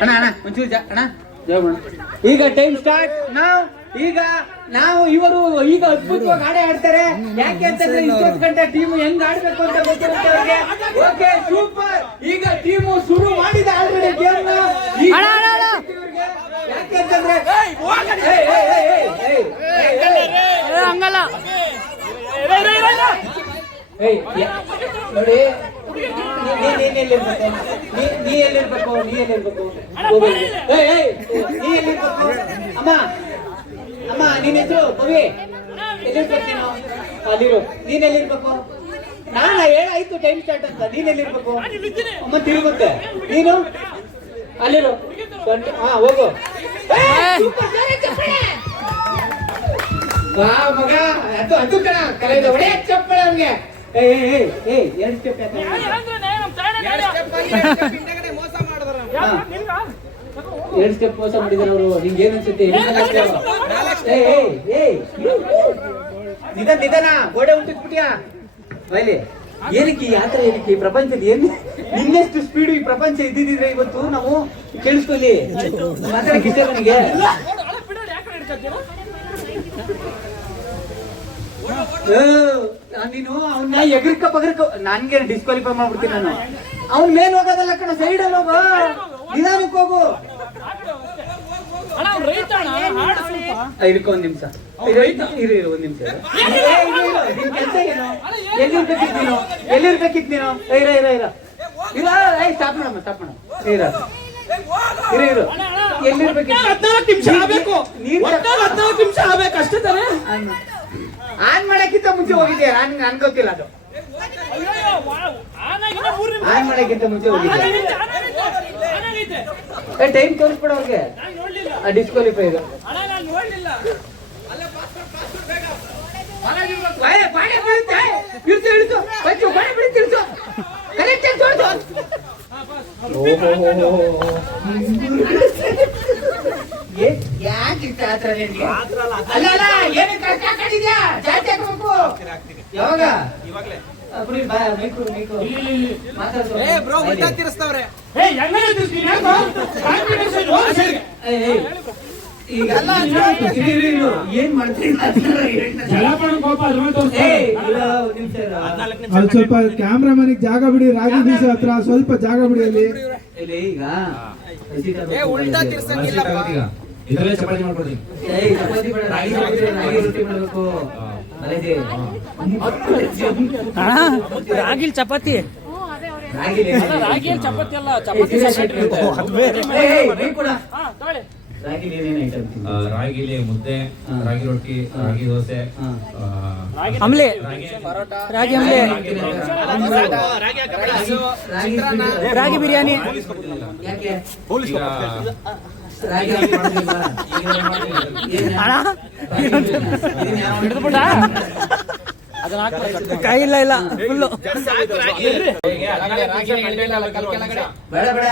ಅಣ್ಣ ಅಣ್ಣ ಒಂಚೂರು ಅಣ್ಣ ಈಗ ಟೈಮ್ ಸ್ಟಾರ್ಟ್ ಈಗ ನಾವು ಇವರು ಈಗ ಅದ್ಭುತವಾಗಿ ಆಡೇ ಆಡ್ತಾರೆ. ಯಾಕೆ ಅಂತಂದ್ರೆ ಇಷ್ಟೊತ್ತು ಗಂಟೆ ಟೀಮ್ ಹೆಂಗ್ ಆಡ್ಬೇಕು ಅಂತ ಗೊತ್ತಿರುತ್ತೆ ಅವ್ರಿಗೆ. Okay super. ಈಗ ಟೀಮು ಶುರು ಮಾಡಿದ ಆಲ್ರೆಡಿ ಗೇಮ್ ನ. ಯಾಕೆ ಅಂತಂದ್ರೆ ಹಂಗಲ್ಲ ನೋಡಿ ನೀ ಎಲ್ಲಿರ್ಬೇಕು ನೀ ಎಲ್ಲಿರ್ಬೇಕು ಅಮ್ಮ ಅಮ್ಮ ನಿನ್ ಹೆಸರು ಕವಿ ಎಲ್ಲಿರ್ಬೇಕು ನೀನು ಅಲ್ಲಿರು. ನೀನ್ ಎಲ್ಲಿರ್ಬೇಕು? ನಾನ ಹೇಳಾಯ್ತು ಟೈಮ್ ಸ್ಟಾರ್ಟ್ ಅಂತ. ನೀನ್ ಎಲ್ಲಿರ್ಬೇಕು? ಅಮ್ಮ ತಿರುಗುತ್ತೆ. ನೀನು ಅಲ್ಲಿರು. ಹಾ ಹೋಗು ಮಗ. ಅದು ಅದು ಕಣ ಕಲೆದ ಒಳ್ಳೆ ಚಪ್ಪಳ ಅವ್ನಿಗೆ. ಎರಡು ಸ್ಟೆಪ್ ಎರಡು ಸ್ಟೆಪ್ ಮೋಸ ಮಾಡಿದಾರೆ ಅವರು. ನಿಂಗೆ ಏನ್ ಅನ್ಸುತ್ತೆ? ನಿಧಾನ ನಿಧಾನ ಗೋಡೆ ಹುಟ್ಟಿಸ್ಬಿಟ್ಯಾ ಬೈಲಿ. ಏನಕ್ಕೆ ಯಾತ್ರ ಏನಕ್ಕೆ ಈ ಪ್ರಪಂಚದಲ್ಲಿ ಏನು ಇನ್ನೆಷ್ಟು ಸ್ಪೀಡು ಈ ಪ್ರಪಂಚ ಇದ್ದಿದ್ರೆ ಇವತ್ತು ನಾವು ಕೇಳಿಸ್ಕೊಳ್ಳಿ. ಮಾತಾಡಕ್ಕೆ ಇಷ್ಟ ನನಗೆ. ನೀನು ಅವನ್ನ ಎಗರ್ಕ ಪಗರ್ಕ ನನ್ಗೆ ಡಿಸ್ಕ್ವಾಲಿಫೈ ಮಾಡ್ಬಿಡ್ತೀನಿ ನಾನು. ಅವ್ನ್ ಮೇಲ್ ಹೋಗೋದಲ್ಲ ಕಣ, ಸೈಡ್ ಅಲ್ಲಿ ಹೋಗು, ನಿಧಾನಕ್ಕೆ ಹೋಗು. ಇದಕ್ಕೆ ಒಂದ್ ನಿಮಿಷ ಇರು ಒಂದ್ ನಿಮಿಷ. ನಿನ್ ಕೆಲ್ಸ ಏನು? ಎಲ್ಲಿರ್ಬೇಕಿತ್ ನೀನು? ಎಲ್ಲಿರ್ಬೇಕಿತ್ ನೀನು? ಇರ ಇರ ಇರ ಇರ ಸ್ಟಾಪ್ ಮಾಡಮ್ಮ ಸ್ಟಾಪ್ ಮಾಡ. ಇರ ಇರು ಇರು. ಎಲ್ಲಿರ್ಬೇಕಿತ್ತು? 14 ನಿಮಿಷ ಆಗ್ಬೇಕು. 14 ನಿಮಿಷ ಆಗ್ಬೇಕು ಅಷ್ಟೇ ತಾನೆ. ಆನ್ ಮಾಡಕ್ಕಿಂತ ಮುಂಚೆ ಹೋಗಿದ್ದೆ. ನನ್ ಗೊತ್ತಿಲ್ಲ ಅದು. ಆನ್ ಮಾಡಕ್ಕಿಂತ ಮುಂಚೆ ಹೋಗಿದ್ದೆ. ಟೈಮ್ ತೋರಿಸ್ಬಿಡ ಅವ್ರಿಗೆ. ಡಿಸ್ಕ್ವಾಲಿಫೈ ಇದು. ಯಾವಾಗ ಏನ್ ಮಾಡ್ತೀನಿ ಸ್ವಲ್ಪ ಕ್ಯಾಮ್ರಾಮನಿಗೆ ಜಾಗ ಬಿಡಿ. ರಾಗಿ ಬೀಸ ಹತ್ರ ಸ್ವಲ್ಪ ಜಾಗ ಬಿಡಿ ಅಲ್ಲಿ. ಈಗ ಇದರಲ್ಲೇ ಚಪಾತಿ ಮಾಡ್ಕೊಡ್ತೀನಿ. ರಾಗಿಲ್ ಚಪಾತಿ ರಾಗಿಲ್ ಚಪಾತಿ ಅಲ್ಲ, ಚಪಾತಿ ರಾಗಿಲಿ ಮುದ್ದೆ, ರಾಗಿ ರೊಟ್ಟಿ, ರಾಗಿ ದೋಸೆ, ಆಮ್ಲೆ, ರಾಗಿ ಆಮ್ಲೆ, ರಾಗಿ ಬಿರಿಯಾನಿ. ಕೈ ಇಲ್ಲ ಇಲ್ಲ ಫುಲ್ಲು ಬೇಡ ಬೇಡ.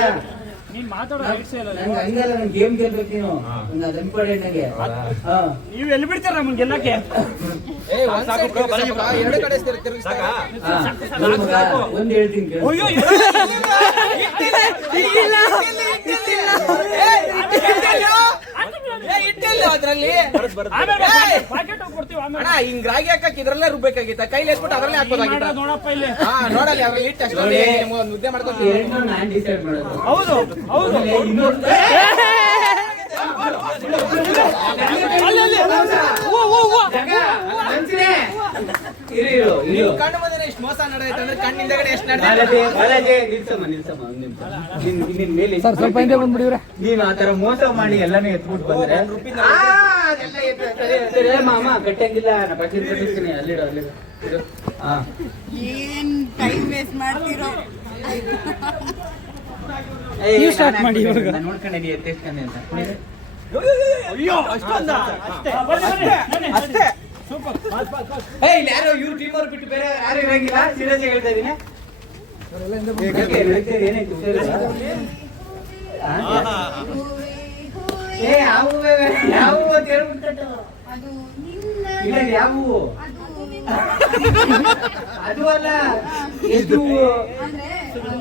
ಗೇಮ್ ಗೆಲ್ಬೇಕು ನೀನು. ನೀವು ಎಲ್ಲಿ ಬಿಡ್ತಾರ ನಮ್ಗೆ ಗೆಲ್ಲಕ್ಕೆ? ಒಂದ್ ಹೇಳ್ತೀನಿ. ಅದ್ರಲ್ಲಿ ಹಿಂಗ್ ರಾಗಿ ಹಾಕಕ್ ಇದ್ರಲ್ಲೇ ರುಬ್ಬೇಕಾಗಿತ್ತ, ಕೈಲಿ ಎತ್ಬಿಟ್ಟು ಅದ್ರಲ್ಲೇ ಹಾಕೋದಾಗಿತ್ತ. ನೋಡಲ್ಲಿ ಅದ್ರಲ್ಲಿ ಇಟ್ಟು ಅಷ್ಟೇ ಮುದ್ದೆ ಮಾಡ್ಕೊತೀವಿ. ಹೌದು ಹೌದು. ಕಣ್ಣು ಮುಂದೆ ಇಷ್ಟು ಮೋಸ ನಡೆಯುತ್ತೆ ಅಂದ್ರೆ ಕಣ್ಣಿಂದಗಡೆ ಎಷ್ಟು ಸ್ವಲ್ಪ ಹಿಂದೆ ಬಂದ್ಬಿಡಿವ್ರೆ. ನೀನ್ ಆತರ ಮೋಸ ಮಾಡಿ ಎಲ್ಲಾನು ಎತ್ಬಿಟ್ಟು ಬಂದ್ರೆ ಮಾಮ ಕಟ್ಟಂಗಿಲ್ಲ. ನಾ ಬಟ್ಟೆ ಕಟ್ಟಿಸ್ತೀನಿ. ಅಲ್ಲಿಡು ಅಲ್ಲಿಡು. ಏನ್ ಟೈಮ್ ವೇಸ್ಟ್ ಮಾಡ್ತಿರೋ? ಸ್ಟಾರ್ಟ್ ಮಾಡಿ ನೋಡ್ಕೊಂಡೆ ಎತ್ತಿಸ್ಕೊಂಡೆ ಅಂತ. ಅಷ್ಟೇ. ಯಾರೋ ಇವ್ರು ಟೀಮ್ ಅವ್ರು ಬಿಟ್ಟು ಬೇರೆ ಯಾರು ಇರಂಗಿಲ್ಲ. ಸೀರಿಯಸ್ ಹೇಳ್ತಾ ಇದೀನಿ. ಯಾವ ಯಾವ ಅದು ಅಲ್ಲ. ಎಷ್ಟು ಅಂದ್ರೆ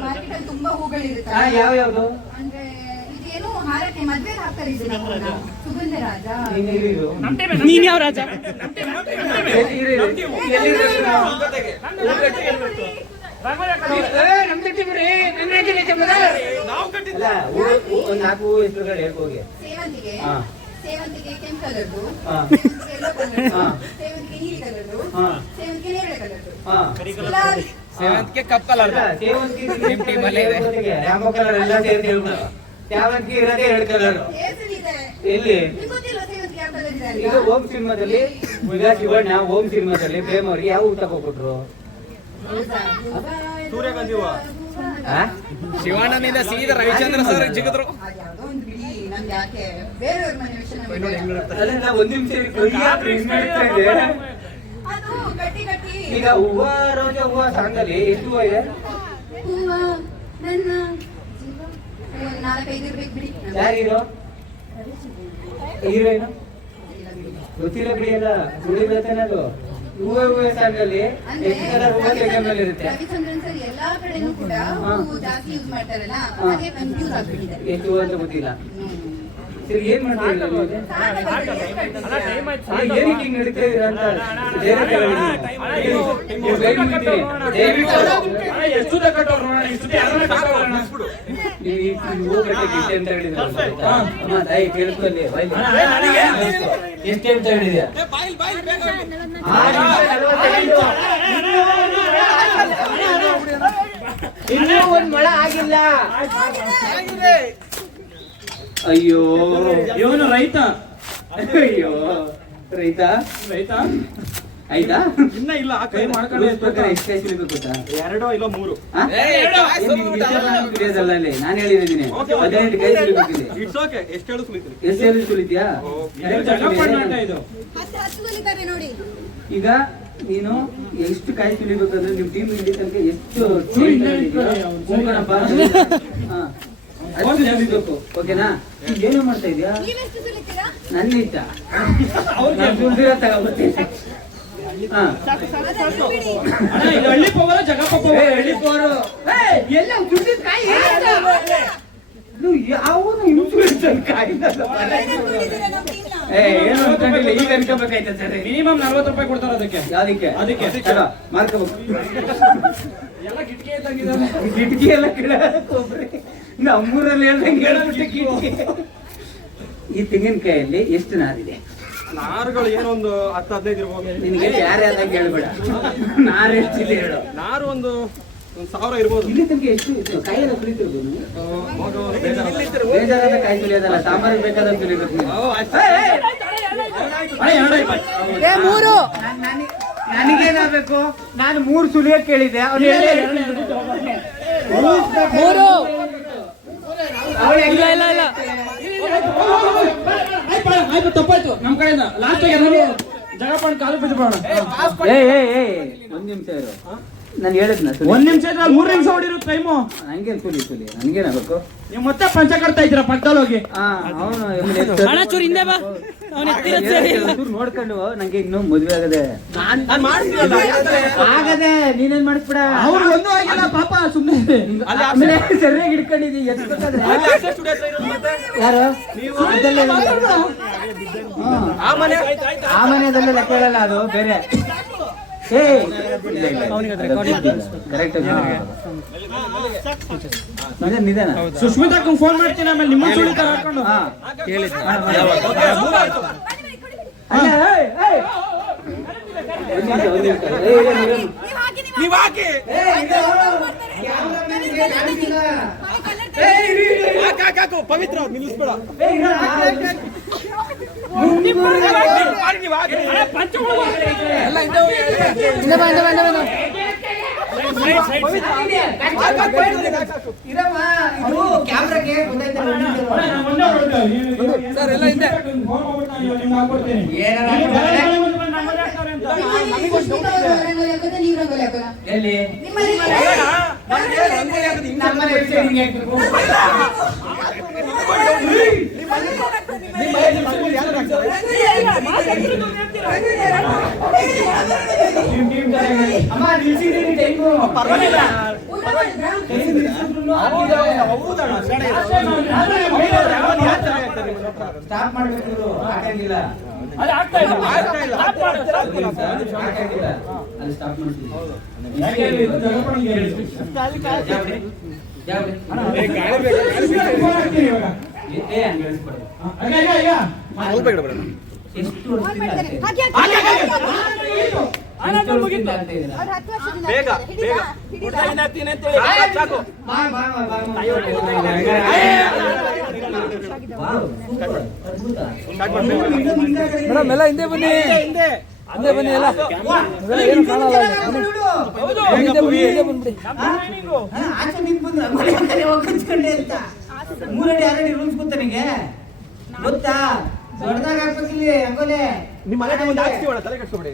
ಮಾರ್ಕೆಟ್ ಅಲ್ಲಿ ತುಂಬಾ ಹೂಗಳಿರುತ್ತೆ. ಯಾವ ಯಾವ್ದು? ಅಂದ್ರೆ ಇದು ಏನು ಹಾರಕ್ಕೆ ಮದ್ವೆಗೆ ಹಾಕ್ತಾರೆ ಇದನ್ನ ಸುಗಂಧ ರಾಜ. ನೀನ್ ಇರು. ನೀನ್ ಯಾವ ರಾಜ? ಒಂದ್ 4 ಹೆಸರುಗಳು ಹೇಳ್ಕೋಗಿ. ಸೇವಂತಿಗೆ ಹಾ. ಸೇವಂತಿಗೆ ಕೆಂಪು ಕಲರ್ದು, ಹಾ. ಯೆಲ್ಲೋ ಕಲರ್ದು, ಹಾ. ಸೇವಂತಿಗೆ ನೀಲಿ ಕಲರ್ದು, ಹಾ. ಸೇವಂತಿಗೆ ನೇರಳೆ ಕಲರ್ದು, ಹಾ. ಗುಲಾಬಿ, ಸೇವಂತಿಗೆ ಕಪ್ ಕಲರ್ ನಿಮ್ team ಅಲ್ಲೇ ಇದೆ. ರಾಂಬೋ ಕಲರ್ ಎಲ್ಲ ಸೇರಿ ಹೇಳ್ಬಿಡು. ಸೇವಂತಿಗೆ ಇರೋದೇ 2 ಕಲರ್. ಕೇಸರಿ ಇದೆ. ಎಲ್ಲಿ ನಿಮ್ಗೆ ಗೊತ್ತಿಲ್ವಾ ಸೇವಂತಿಗೆ ಯಾವ ಕಲರ್ ಇದೆ ಈಗ ಅಂತ? ಓಂ ಸಿನಿಮಾದಲ್ಲಿ ಈಗ ಶಿವಣ್ಣ ಓಂ ಸಿನಿಮಾದಲ್ಲಿ ಪ್ರೇಮ್ ಅವ್ರಿಗೆ ಯಾವ ಊಟ ಕೊಟ್ರು? ಸೂರ್ಯಕಾಂತಿ ಹೂವ. ಆ? ಶಿವಣ್ಣನಿಂದ ಸೀದಾ ರವಿಚಂದ್ರ ಸರ್ ಜಿಗಿದ್ರು. ಅದ್ಯಾವ್ದೋ ಒಂದು ಬಿಡಿ, ನಮ್ಗೆ ಯಾಕೆ ಬೇರೆಯವ್ರ ಮನೆ ವಿಷಯ ನಮ್ಗೆ ಅಲ್ಲ, ನಾ ಒಂದ್ ನಿಮಿಷ ಇರಿ, ಕೈ ಯಾಕೆ ಹಿಂಗ್ ಮಾಡ್ತಾ ಇದೆ? ಅದು ಗಟ್ಟಿ ಗಟ್ಟಿ ಈಗ ಹೂವ ರೋಜಾ ಹೂವ ಸಾಂಗಲ್ಲಿ ಎಷ್ಟು ಹೂವ ಇದೆ? ಹೂವ ನನ್ನ ಜೀವ. ಒಂದು 4-5 ಇರ್ಬೇಕು ಬಿಡಿ. ಯಾರಿರೋ ಹೀರೋಯಿನ್ ಗೊತ್ತಿಲ್ಲ ಬಿಡಿ. ಅಲ್ಲ ಸುಳಿಬೇಕೇನ ಅದು ಹೂವ ಹೂವ ಸಾಂಗಲ್ಲಿ ಅಂದ್ರೆ ಎಷ್ಟು ಕಲರ್ ಹೂವ ತೆಗೆ ಮೇಲೆ ಇರುತ್ತೆ? ರವಿಚಂದ್ರನ್ ಸರ್ ಎಲ್ಲಾ ಕಡೆನೂ ಕೂಡ ಹೂವು ಜಾಸ್ತಿ ಯೂಸ್ ಮಾಡ್ತಾರಲ್ಲ, ಹಾ. ಹಾಗೆ ಕನ್ಫ್ಯೂಸ್ ಆಗ್ಬಿಟ್ಟಿದೆ. ಎಷ್ಟು ಹೂವ ಅಂತ ಗೊತ್ತಿಲ್ಲ. ಸರಿ, ಏನ್ ಮಾಡ್ತಾ ಇಲ್ಲ ನೀವು? ಅಲ್ಲ, ಏನಕ್ಕೆ ಹಿಂಗ್ ನಡೀತಾ ಇದೀರ ಅಂತ ಬೇರೆ ಕಡೆ ನೀವು ಗೈಡ್ ಮಾಡ್ತೀನಿ. ಎಷ್ಟು ಕಟ್ಟೋರು ನೋಡೋಣ, ಇಷ್ಟು ಯಾರನ್ನ ಕಟ್ಟೋಣ? ನೀವು ಈ ಹೂವು ಕಟ್ಟಕ್ಕೆ ಎಷ್ಟು ಅಂತ ಹೇಳಿದ್ರು ಅಮ್ಮ, ತಾಯಿ ಕೇಳಿಸ್ಕೊಳ್ಳಿ. ಎಷ್ಟು ಅಂತ ಹೇಳಿದ್ಯಾ? 6 ನಿಮಿಷ 40 ಸೆಕೆಂಡು. ಇನ್ನೂ ಒಂದ್ ಮೊಳ ಆಗಿಲ್ಲ. ಅಯ್ಯೋ ಇವನು ರೈತ. ಅಯ್ಯೋ ರೈತ ರೈತ ಆಯ್ತಾ? ಇನ್ನ ಇಲ್ಲ, ಆ ಕೈ ಮಾಡ್ಕೊಂಡು ರೂಲ್ಸ್ ಪ್ರಕಾರ ಎಷ್ಟು ಕಾಯಿ ಸುಲಿಬೇಕು ಗೊತ್ತಾ? 2 ಇಲ್ಲ 3. ಆ? ಏನ್ ನಿಮ್ಗೆ ವಿಚಾರ ನಾನು ತಿಳಿಯೋದಲ್ಲ ಅಲ್ಲಿ. ನಾನು ಹೇಳಿದ್ದೀನಿ 15 ಕಾಯಿ ಸುಲಿಬೇಕಿದೆ. ಇಟ್ಸ್ ಓಕೆ, ಎಷ್ಟು ಹೇಳು ಸುಲಿತೀನಿ. ಎಷ್ಟು ಹೇಳಿ ಸುಲಿದ್ಯಾ? ಜಗಪಣ್ಣಾಟ ಇದು. 10 ಸುಲಿತಾರೆ ನೋಡಿ. ಈಗ ನೀನು ಎಷ್ಟು ಕಾಯಿ ಸುಲಿಬೇಕಂದ್ರೆ ನಿಮ್ ಟೀಮ್ ಇಲ್ಲಿ ತನಕ ಎಷ್ಟು ಮೂಕಣಪ್ಪ ಅಷ್ಟು ಸುಲಿಬೇಕು. ಓಕೆನಾ? ಈಗ ಏನೋ ಮಾಡ್ತಾ ಇದ್ಯಾ? ನೀವೆಷ್ಟು ಸುಲಿತೀರಾ? ನನ್ನ ಇಷ್ಟ. ನಾನು ಸುಲ್ದಿರೋ ತಗೋಬರ್ತೀನಿ. ಹಾ. ಅದನ್ನು ಬಿಡಿ. ಅಣ್ಣ, ಇದು ಹಳ್ಳಿ ಪವರ ಜಗಪ್ಪ ಪವರ? ಹಳ್ಳಿ ಪೋರು. ಎಲ್ಲ ಸುಲಿದ ಕಾಯಿ ಯಾವನು ಇನ್ಫ್ಲೂಯೆನ್ಸ್ ಕಾಯಿದಲ್ಲ. ಏನೇನ್ ಸುಲಿತೀರಾ ನಮ್ಮ teamನ? ಏನು ಅನ್ಕೊಂಡಿಲ್ಲ, ಈಗ ಅನ್ಕೋಬೇಕಾಯ್ತ ಸರಿ. ಮಿನಿಮಮ್ 40 ರೂಪಾಯಿ ಕೊಡ್ತಾರೆ ಅದಕ್ಕೆ. ಯಾವ್ದಕ್ಕೆ? ಅದಕ್ಕೆ. ತಗೋ, ಮಾರ್ಕೋಬೇಕು. ಎಲ್ಲ ಗಿಟ್ಕಿ ಇದ್ದಂಗಿದಾವೆ. ಕಿಟಕಿ ಎಲ್ಲ ಕೇಳೋಬ್ರಿ. ನಮ್ಮೂರಲ್ಲಿ ಹೇಳ್ದಂಗೆ ಹೇಳ್ಬಿಟ್ಟೆ ಕಿಟಕಿ. ಈ ತೆಂಗಿನಕಾಯಲ್ಲಿ ಎಷ್ಟು ನಾರಿದೆ? ನಾರುಗಳು ಏನೊಂದು 10-15 ಇರ್ಬೋದು. ನಿನಗೆ ಯಾರ್ಯಾದಾಗ ಹೇಳ್ಬೇಡ, ನಾರು ಎಷ್ಟಿದೆ ಹೇಳು. ನಾರು ಒಂದು 1000 ಇರ್ಬೋದು. ಇಲ್ಲಿ ತನಕ ಎಷ್ಟು ಇತ್ತು? ಕಾಯಿ ಎಲ್ಲ ಸುಲಿತಿರ್ಬೋದು ನೀವು? ಬೇಜಾರಾದ ಕಾಯಿ ಸುಲಿಯೋದಲ್ಲ, ಸಾಂಬಾರಿಗೆ ಬೇಕಾದ ಸುಲಿಬೇಕು ನೀವು. ನನಗೇನಾಗಬೇಕು? ನಾನು 3 ಸುಲಿಯಕ್ಕೆ ಕೇಳಿದ್ದೆ, ಅವ್ನು ಹೇಳಿದ 3. ಆಯ್ತು, ತಪ್ಪಾಯ್ತು ನಮ್ಮ ಕಡೆಯಿಂದ. ಲಾಸ್ಟ್ ಜಗಪ್ಪಣ್ಣ ಕಾಲು ಬಿಟ್ಟು ಬಿಡೋಣ. ಒಂದ್ ನಿಮಿಷ ಇರು. ನಾನು ಹೇಳಿದ್ನ 1 ನಿಮಿಷ 3 ನಿಮಿಷ ಹೊಡಿರೋ ಟೈಮು. ನಂಗೆ ಸುಲಿ ನನ್ಗೇನಾಗಬೇಕು? ನೀವು ಮತ್ತೆ ಪಂಚ ಕಟ್ತಾ ಇದ್ದೀರಾ ಪಕ್ಕದಲ್ಲಿ ಹೋಗಿ. ನೋಡ್ಕೊಂಡು ನಂಗೆ ಇನ್ನು ಮದ್ವೆ ಆಗದೆ ಆಗದೆ. ನೀನೇನ್ ಮಾಡಿಸ್ಬಿಡ. ಅವ್ರು ಒಂದೂ ಆಗಿಲ್ಲ ಪಾಪ, ಸುಮ್ಮನೆ ಆಮೇಲೆ ಸರಿಯಾಗಿ ಹಿಡ್ಕೊಂಡಿದ್ದೀವಿ. ಯಾರು? ಆ ಮನೆಯದಲ್ಲೇ ಲೆಕ್ಕ ಹೇಳಲ್ಲ, ಅದು ಬೇರೆ. ಕರೆಕ್ಟ್ ನಿಧಾನ. ಸುಷ್ಮಿತಾ ಫೋನ್ ಮಾಡ್ತೀನಿ, ಆಮೇಲೆ ನಿಮ್ಮ ಸುಳಿತಾರೆ ಹಾಕೊಂಡು. ನೀವ್ ಹಾಕಿ ಹಾಕು ಪವಿತ್ರ ನಿಲ್ಲಿಸ್ಬೇಡ. ಸರ್ ಎಲ್ಲ ಹಿಂದೆ ನೀವು ರಂಗೋಲಿ ಹಾಕೋಣ. ಎಲ್ಲಿ? ನಿಮ್ಮಲ್ಲಿ ನಮ್ಮನೆ ವಿಷಯ ನಿಂಗೆ ಹಾಕ್ಬೇಕು. ಅಮ್ಮ ನಿಲ್ಸಿದ್ದೀನಿ ಟೈಮು. ಪರವಾಗಿಲ್ಲ. ಸ್ಟಾಪ್ ಮಾಡ್ಬೇಕು, ಹಾಕಂಗಿಲ್ಲ ಅದು ಆಗ್ತಾ ಇಲ್ಲ. ಸ್ಟಾಪ್ ಹಾಕಂಗಿಲ್ಲ, ಅಲ್ಲಿ ಸ್ಟಾಪ್ ಮಾಡ್ತೀವಿ. ಯಾಕೆ ಇದು ಜಗಳ ಪಡಂಗೆ ಹೇಳಿ. ಹಂಗೆ ಹೇಳಿಸ್ಕೊಡು. ಎಷ್ಟು ವರ್ಷದಿಂದ ಅಂತ ಇದೆ? ಎಷ್ಟು ವರ್ಷದಿಂದ ಅಂತ ಇದೆ? ಬೇಗ ಬೇಗ ಹುಡುಗಿನ ಹತ್ತೀನಿ ಅಂತ ಹೇಳಿ ಸಾಕು. ಬಾ, ಬಾ, ಬಾ, ಬಾ, ಬಾ. ವಾವ್, ಸೂಪರ್, ಅದ್ಭುತ. ಮೇಡಮ್ ಎಲ್ಲ ಹಿಂದೆ ಬನ್ನಿ, ಹಿಂದೆ ಹಿಂದೆ ಬನ್ನಿ ಎಲ್ಲ. ಏನು ಕಾಣಲ್ಲ. ಹಿಂದೆ ಬನ್ನಿ, ಹಿಂದೆ ಬಂದ್ಬಿಡಿ. ಆಚೆ ನಿಂತ್ ಬಂದ್ರೆ ಮನೆ ಕಡೆ ಹೋಗಿ ಕುತ್ಕೊಂಡೆ ಅಂತ 3 ಅಡಿ 6 ಅಡಿ ರೂಲ್ಸ್ ಗೊತ್ತಾ ನಿಂಗೆ? ಗೊತ್ತಾ? ದೊಡ್ಡದಾಗ ಹಾಕ್ಬೇಕಿಲ್ಲಿ ರಂಗೋಲಿ. ನಿಮ್ಮ ಮನೆ ಮುಂದೆ ಹಾಕ್ಸ್ತೀವಣ್ಣ, ತಲೆ ಕೆಡ್ಸ್ಕೊಬೇಡಿ.